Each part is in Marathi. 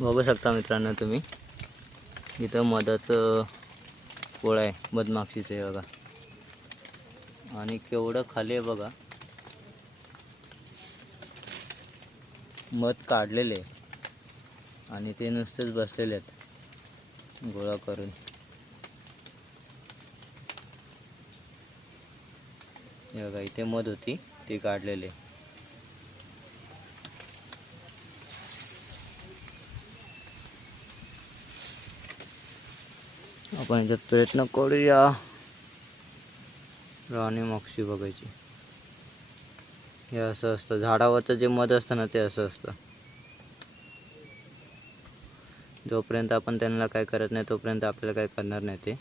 बघू शकता मित्रांनो तुम्ही. इथं मधाचं पोळ आहे मधमागशीचं आहे बघा. आणि केवढं खाली आहे बघा. मध काढलेले आहे. आणि ते नुसतेच बसलेले आहेत. गोळा करून. हे बघा इथे मध होती ती काढलेली आहे. आपण याच्यात प्रयत्न करूया. राणी मक्षी बघायची. हे असं असतं. झाडावरचं जे मध असतं ना ते असं असतं. जोपर्यंत आपण त्यांना काय करत नाही तोपर्यंत आपल्याला काय करणार नाही ते.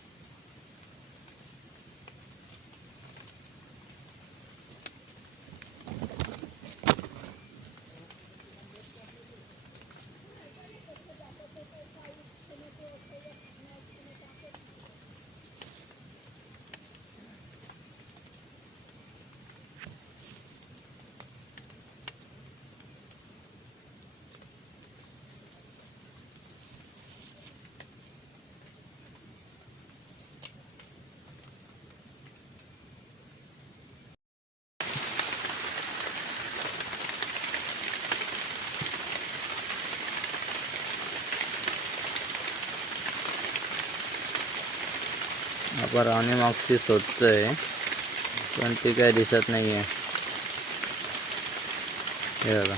आपण राणी मागची शोधतोय पण ती काय दिसत नाही आहे हे। बघा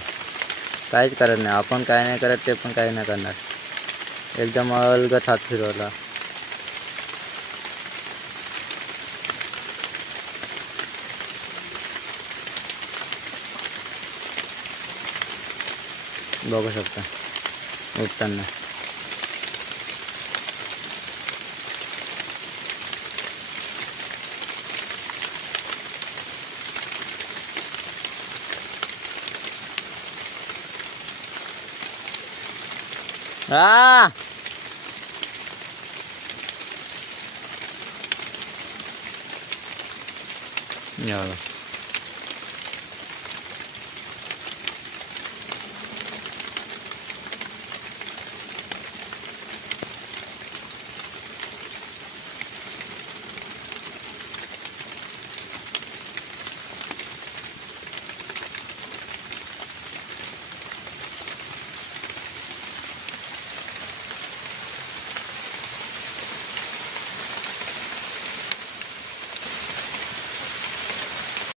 काहीच करत नाही आपण काय नाही करत, ते पण काही नाही करणार. एकदम अलगत हात फिरवला बघू शकता. उठताना. હા. ચાલો